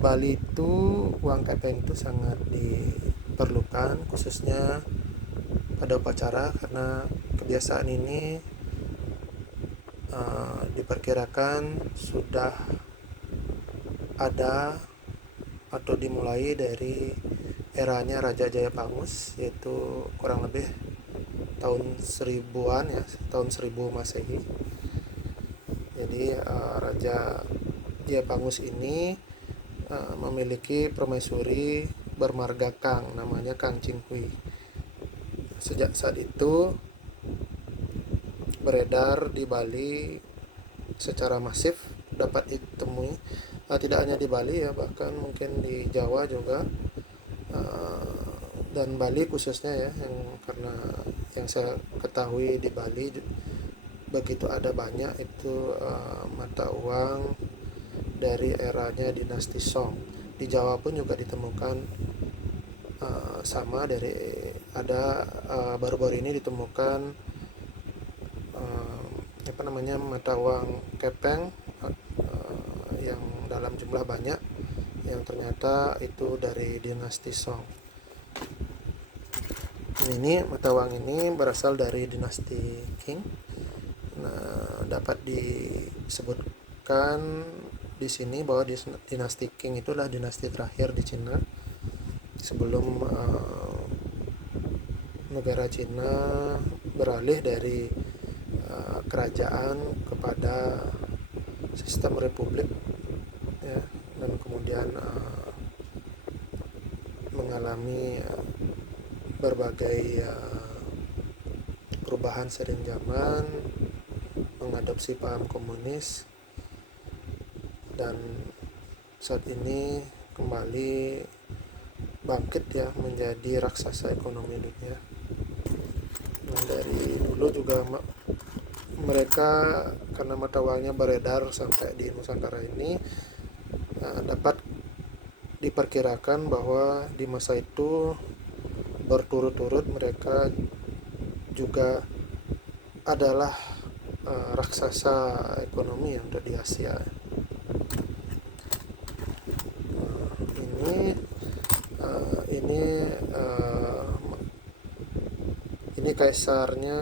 Bali itu uang kepeng itu sangat diperlukan, khususnya pada upacara, karena kebiasaan ini diperkirakan sudah ada atau dimulai dari eranya Raja Jayapangus, yaitu kurang lebih tahun 1000-an ya, tahun 1000 Masehi. Jadi Raja Jayapangus ini memiliki permaisuri bermarga Kang, namanya Kang Cinghui. Sejak saat itu beredar di Bali secara masif, dapat ditemui tidak hanya di Bali ya, bahkan mungkin di Jawa juga, dan Bali khususnya ya, karena yang saya ketahui di Bali begitu ada banyak itu mata uang dari eranya dinasti Song. Di Jawa pun juga ditemukan sama, dari ada baru-baru ini ditemukan mata uang kepeng yang dalam jumlah banyak, yang ternyata itu dari dinasti Song. Ini mata uang ini berasal dari dinasti Qing. Nah, dapat disebutkan di sini bahwa dinasti Qing itulah dinasti terakhir di Cina sebelum negara Cina beralih dari kerajaan kepada sistem republik ya, dan kemudian mengalami berbagai perubahan seiring zaman, mengadopsi paham komunis, dan saat ini kembali bangkit ya menjadi raksasa ekonomi dunia. Nah, dari dulu juga mereka, karena mata uangnya beredar sampai di Nusantara ini, dapat diperkirakan bahwa di masa itu berturut-turut mereka juga adalah raksasa ekonomi yang ada di Asia. Ini kaisarnya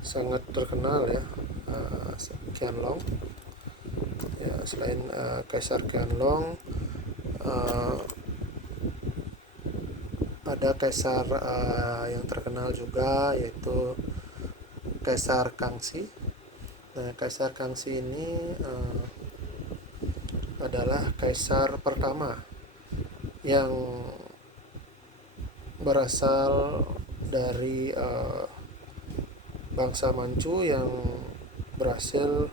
sangat terkenal ya, Qianlong. Ya, selain Kaisar Qianlong, ada kaisar yang terkenal juga, yaitu Kaisar Kangxi. Nah, Kaisar Kangxi ini adalah kaisar pertama yang berasal dari bangsa Manchu yang berhasil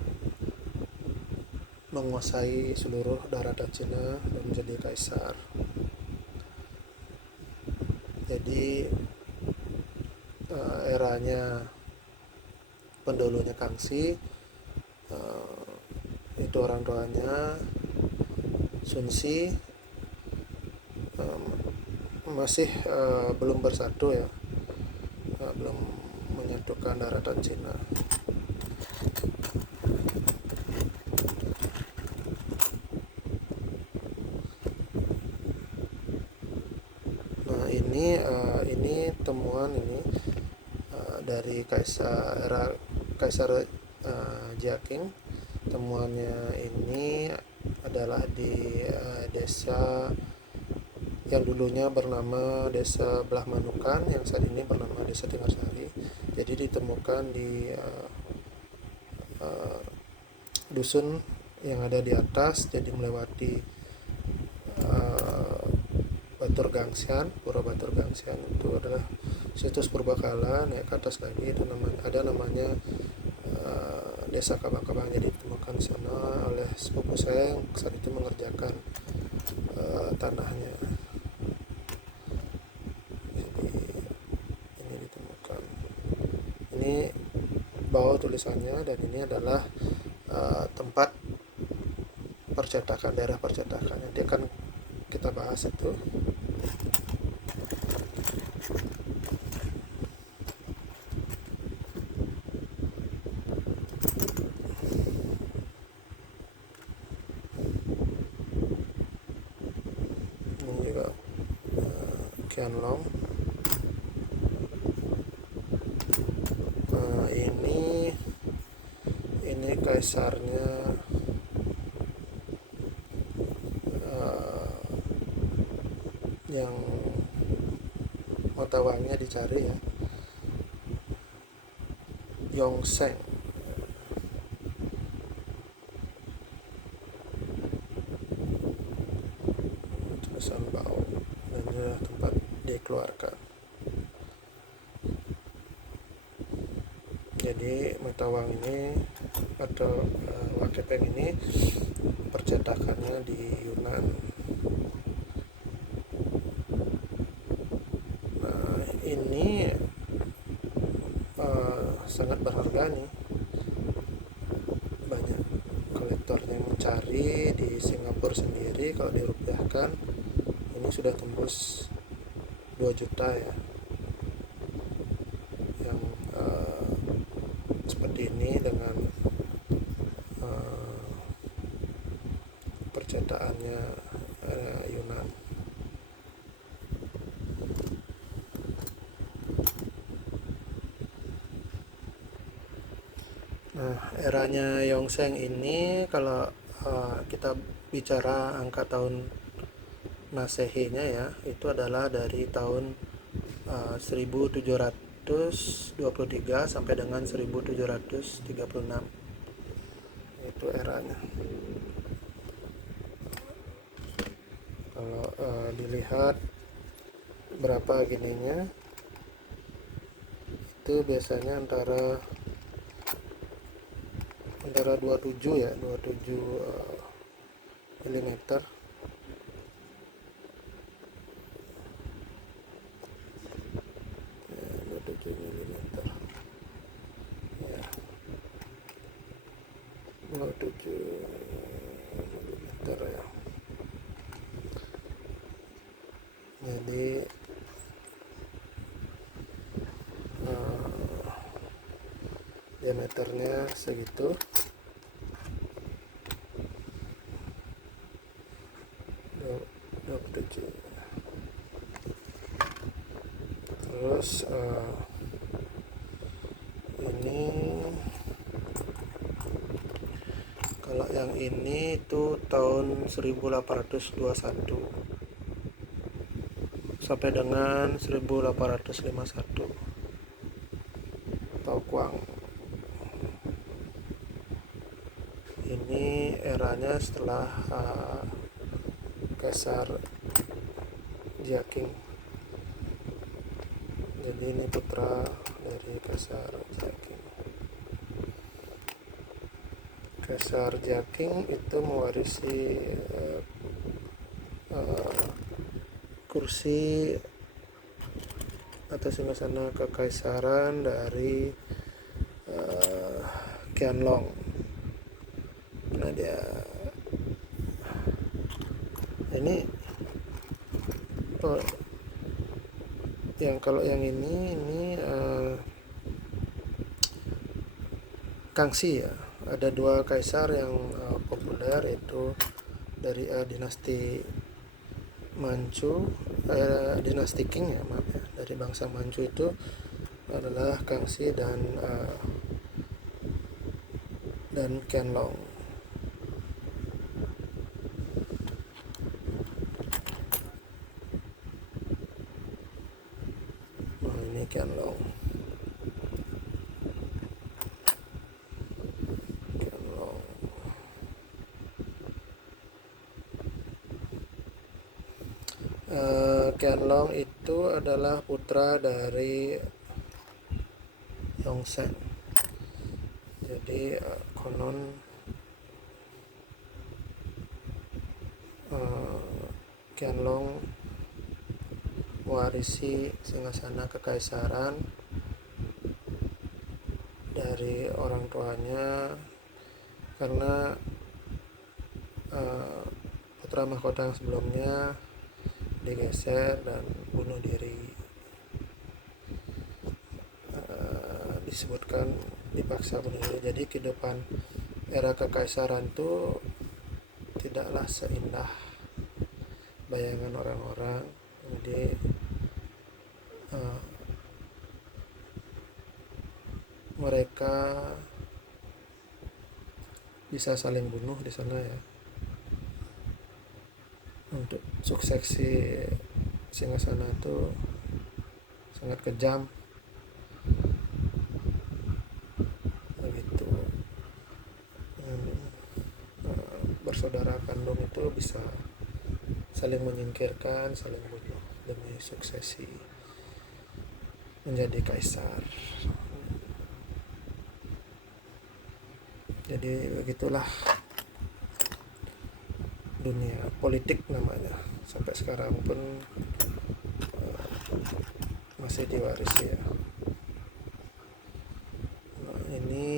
menguasai seluruh daratan Cina dan menjadi kaisar. Jadi eranya pendahulunya Kangxi, itu orang tuanya Sunsi, masih belum bersatu ya, belum menyatukan daratan Cina. Nah, ini temuan ini dari Kaisar Jia-Qing. Temuannya ini adalah di desa yang dulunya bernama Desa Belah Manukan, yang saat ini bernama Desa Tingasari. Jadi ditemukan di dusun yang ada di atas, jadi melewati Batur Gangsian, Pura Batur Gangsian itu adalah situs purbakala. Naik ke atas lagi itu namanya Desa Kabang-Kabang. Jadi ditemukan di sana oleh sepupu saya yang saat itu mengerjakan tanahnya. Ini bawah tulisannya, dan ini adalah tempat percetakan, daerah percetakan. Nanti akan kita bahas itu. Qianlong. Nah, ini kaisarnya, yang mata uangnya dicari ya, Yongzheng. Tulisan bau, dan inilah tempat dikeluarkan. Jadi mata uang ini atau uang kepeng ini percetakannya di Yunan. Nah, ini sangat berharga nih, banyak kolektornya yang mencari. Di Singapura sendiri kalau dirupiahkan ini sudah tembus 2 juta ya, yang seperti ini dengan percetakannya Yunan. Nah, eranya Yongzheng ini kalau kita bicara angka tahun Masehinya ya, itu adalah dari tahun 1723 sampai dengan 1736. Itu eranya. Kalau dilihat berapa gininya, itu biasanya antara 27 ya, 27 mm. Ya, 27 mm. Ya. 27 mm ya. Jadi diameternya segitu. Terus ini kalau yang ini itu tahun 1821 sampai dengan 1851 Tao Kuang. Ini eranya setelah Kaisar Jia Qing. Jadi ini putra dari Kaisar Jia Qing. Kaisar Jia Qing itu mewarisi kursi atau singgasana kekaisaran dari Qianlong. Nah, dia ini kalau yang ini Kangxi ya. Ada 2 kaisar yang populer, yaitu dari dinasti Manchu, dinasti Qing ya, maaf ya, dari bangsa Manchu itu adalah Kangxi dan Qianlong. Nah, ini Qianlong. Qianlong itu adalah putra dari Yongzheng. Jadi konon Qianlong mewarisi singgasana kekaisaran dari orang tuanya, karena putra mahkota yang sebelumnya digeser dan bunuh diri. Disebutkan dipaksa bunuh diri. Jadi kehidupan era kekaisaran itu tidaklah seindah bayangan orang-orang. Jadi uh, mereka bisa saling bunuh di sana ya. Untuk suksesi Singgasana itu sangat kejam begitu. Bersaudara kandung itu bisa saling menyingkirkan, saling bunuh demi suksesi menjadi kaisar. Jadi begitulah dunia politik namanya, sampai sekarang pun masih diwarisi ya. Nah, ini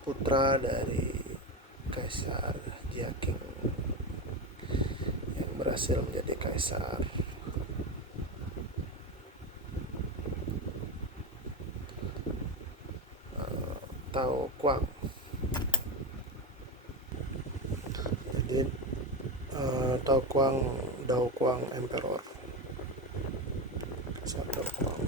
putra dari Kaisar Jiaqing yang berhasil menjadi kaisar. Tao Kuang. Jadi Tao Kuang Emperor. Tao Kuang.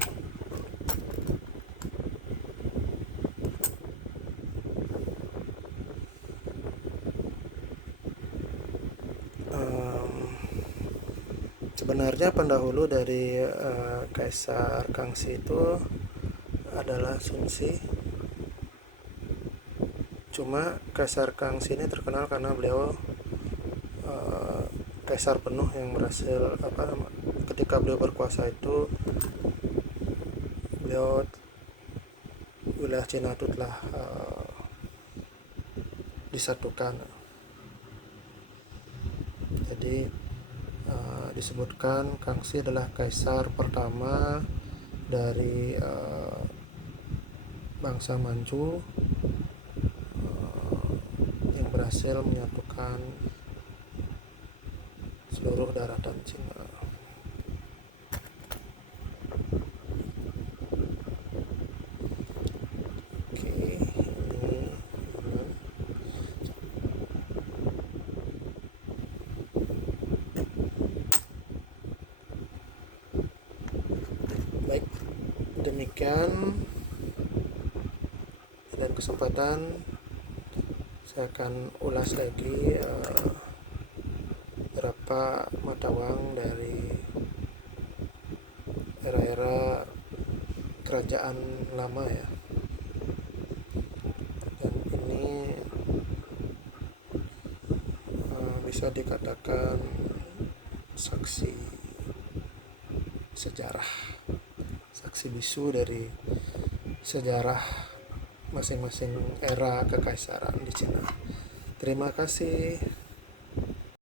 Sebenarnya pendahulu dari Kaisar Kangxi itu adalah Sun Xi. Cuma Kaisar Kangxi ini terkenal karena beliau kaisar penuh yang berhasil ketika beliau berkuasa itu beliau wilayah Cina itu telah disatukan. Jadi disebutkan Kangxi adalah kaisar pertama dari bangsa Manchu yang berhasil menyatukan seluruh daratan Cina. Oke, ini baik, demikian dan kesempatan saya akan ulas lagi beberapa mata uang dari era-era kerajaan lama ya. Dan ini bisa dikatakan saksi sejarah, saksi bisu dari sejarah masing-masing era kekaisaran di Cina. Terima kasih.